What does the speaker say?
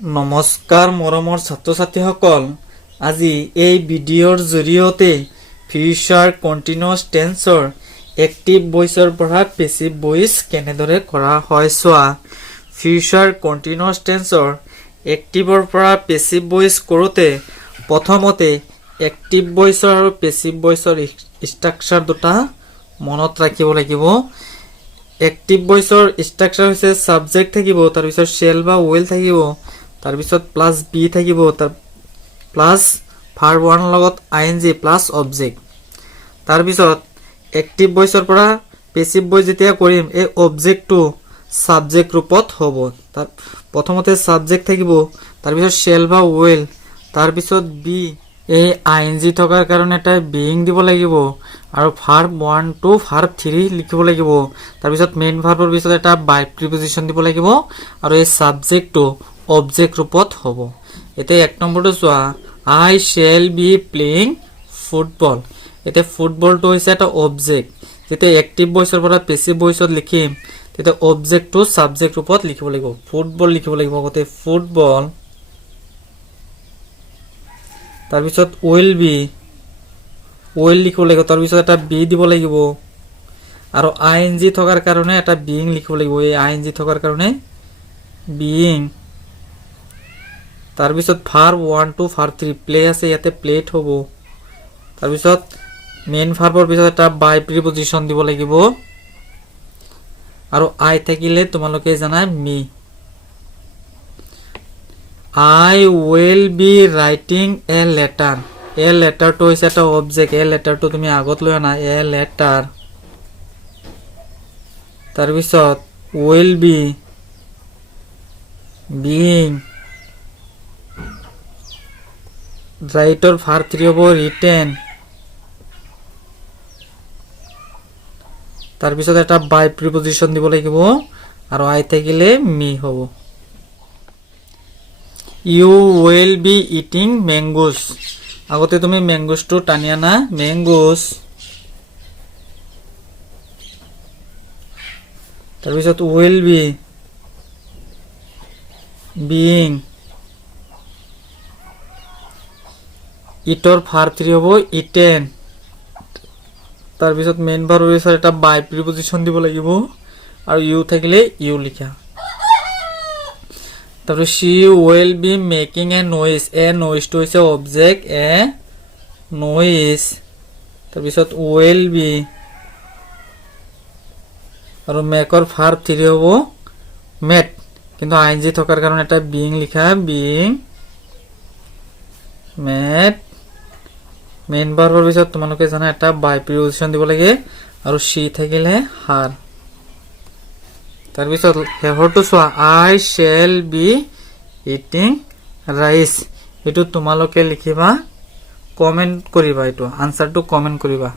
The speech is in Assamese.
নমস্কাৰ মৰমৰ ছাত্ৰ ছাত্ৰীসকল, আজি এই ভিডিঅ'ৰ জৰিয়তে ফিউচাৰ কণ্টিনিউয়াছ টেন্সৰ এক্টিভ ভইচৰ পৰা পেছিভ ভইচ কেনেদৰে কৰা হয় চোৱা। ফিউচাৰ কণ্টিনিউয়াছ টেন্সৰ এক্টিভৰ পৰা পেছিভ ভইচ কৰোঁতে প্ৰথমতে এক্টিভ ভইচৰ আৰু পেছিভ ভইচৰ ষ্ট্ৰাকচাৰ দুটা মনত ৰাখিব লাগিব। এক্টিভ ভইচৰ ষ্ট্ৰাকচাৰ হৈছে সাবজেক্ট থাকিব, তাৰপিছত শেল বা উইল থাকিব, তাৰপিছত প্লাস বি থাকিব, তাৰ প্লাস ভাৰ্ব ওৱান লগত আইএনজি প্লাস অবজেক্ট। তাৰপিছত এক্টিভ ভইচৰ পৰা পেছিভ ভইচ যেতিয়া কৰিম এই অবজেক্টটো সাবজেক্ট ৰূপত হ'ব। তাৰ প্ৰথমতে সাবজেক্ট থাকিব, তাৰপিছত শেল বা উইল, তাৰপিছত বি, এই আইএনজি থকাৰ কাৰণে এটা বিইং দিব লাগিব, আৰু ভাৰ্ব 1 to ভাৰ্ব 3 লিখিব লাগিব। তাৰপিছত মেইন ভাৰ্বৰ পিছত এটা বাই প্ৰিপজিশন দিব লাগিব, আৰু এই সাবজেক্টটো অবজেক্ট ৰূপত হ'ব। এতিয়া এক নম্বৰটো চোৱা, I shall be playing football. এতিয়া ফুটবলটো হৈছে এটা অবজেক্ট। যেতিয়া এক্টিভ ভইচৰ পৰা পেছিভ ভইচত লিখিম তেতিয়া অবজেক্টটো সাবজেক্ট ৰূপত লিখিব লাগিব। ফুটবল লিখিব লাগিব আগতে, ফুটবল, তাৰপিছত উইল বি, উইল লিখিব লাগিব, তাৰপিছত এটা বি দিব লাগিব, আৰু আইএনজি থকাৰ কাৰণে এটা বিইং লিখিব লাগিব। এই আইএনজি থকাৰ কাৰণে বিইং, তাৰপিছত ভাৰ্ব 1 to ভাৰ্ব 3 প্লে আছে, ইয়াতে প্লেট হ'ব। তাৰপিছত মেইন ভাৰ্বৰ পিছত এটা বাই প্ৰিপজিশন দিব লাগিব, আৰু আই থাকিলে তোমালোকে জানা মি। I will be writing a letter. A letter to is একটা object. A letter to তুমি আগত লৈ আনা, a letter, তাৰপিছত will be, being, writer verb 3 হ'ব written, তাৰপিছত এটা by preposition দিব লাগিব, আৰু I থাকিলে me হ'ব। You will be eating mangoes. আগতে তুমি mangoes টো টানি আনা, mangoes, তাৰপিছত will be, being, eater verb 3 হ'ব eaten, তাৰপিছত মেইন ভাৰ্বৰ পিছত এটা বাই প্ৰিপজিশন দিব লাগিব, আৰু ইউ থাকিলে ইউ লিখা। তাৰপিছত she will be making a noise. A noise টো হৈছে অবজেক্ট, a noise, তাৰপিছত will be, আৰু মেকৰ ভাৰ্ব 3 হ'ব মেট, কিন্তু আইএনজি থকাৰ কাৰণে এটা বিইং লিখা, বিইং মেট। মেইন ভাৰ্বৰ পিছত তোমালোকে জানা এটা বাই প্ৰিপজিশন দিব লাগে, আৰু সি থাকিলে হাৰ। তাৰপিছত শেষৰটো চোৱা, I shall be eating rice. এইটো তোমালোকে লিখিবা, কমেন্ট কৰিবা, এইটো আনসাৰটো কমেন্ট কৰিবা।